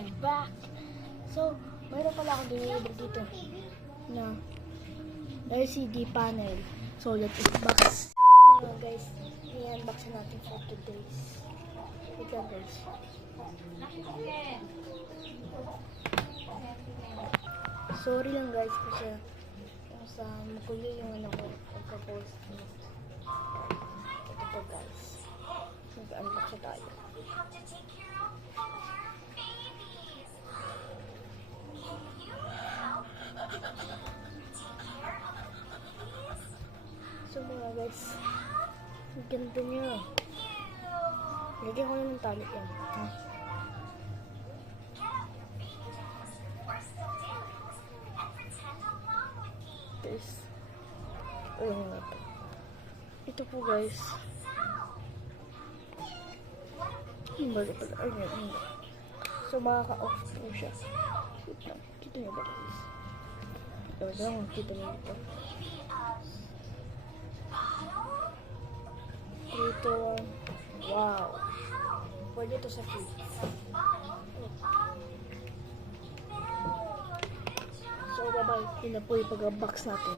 I'm back. So, mayroon pala akong dinilibre dito na LCD panel. So, let's unbox. Mga guys, i-unbox natin for today's. Wait lang guys. Sorry lang guys kasi kung sa makulo yung ano ko pagka-post. Ito po guys. Mag-unbox na tayo. So mga guys, ang ganda niya. Lagyan ko na ng tali yan. Guys, ayun nga po. Ito po guys. Bali pala. Ayun. So makaka-off po siya. Wait lang. Kita niyo ba guys? Ito lang. Kita niyo ito. Ito. Wow. Pwede ito sa feed. So bye-bye. Yun na po yung pag-box natin.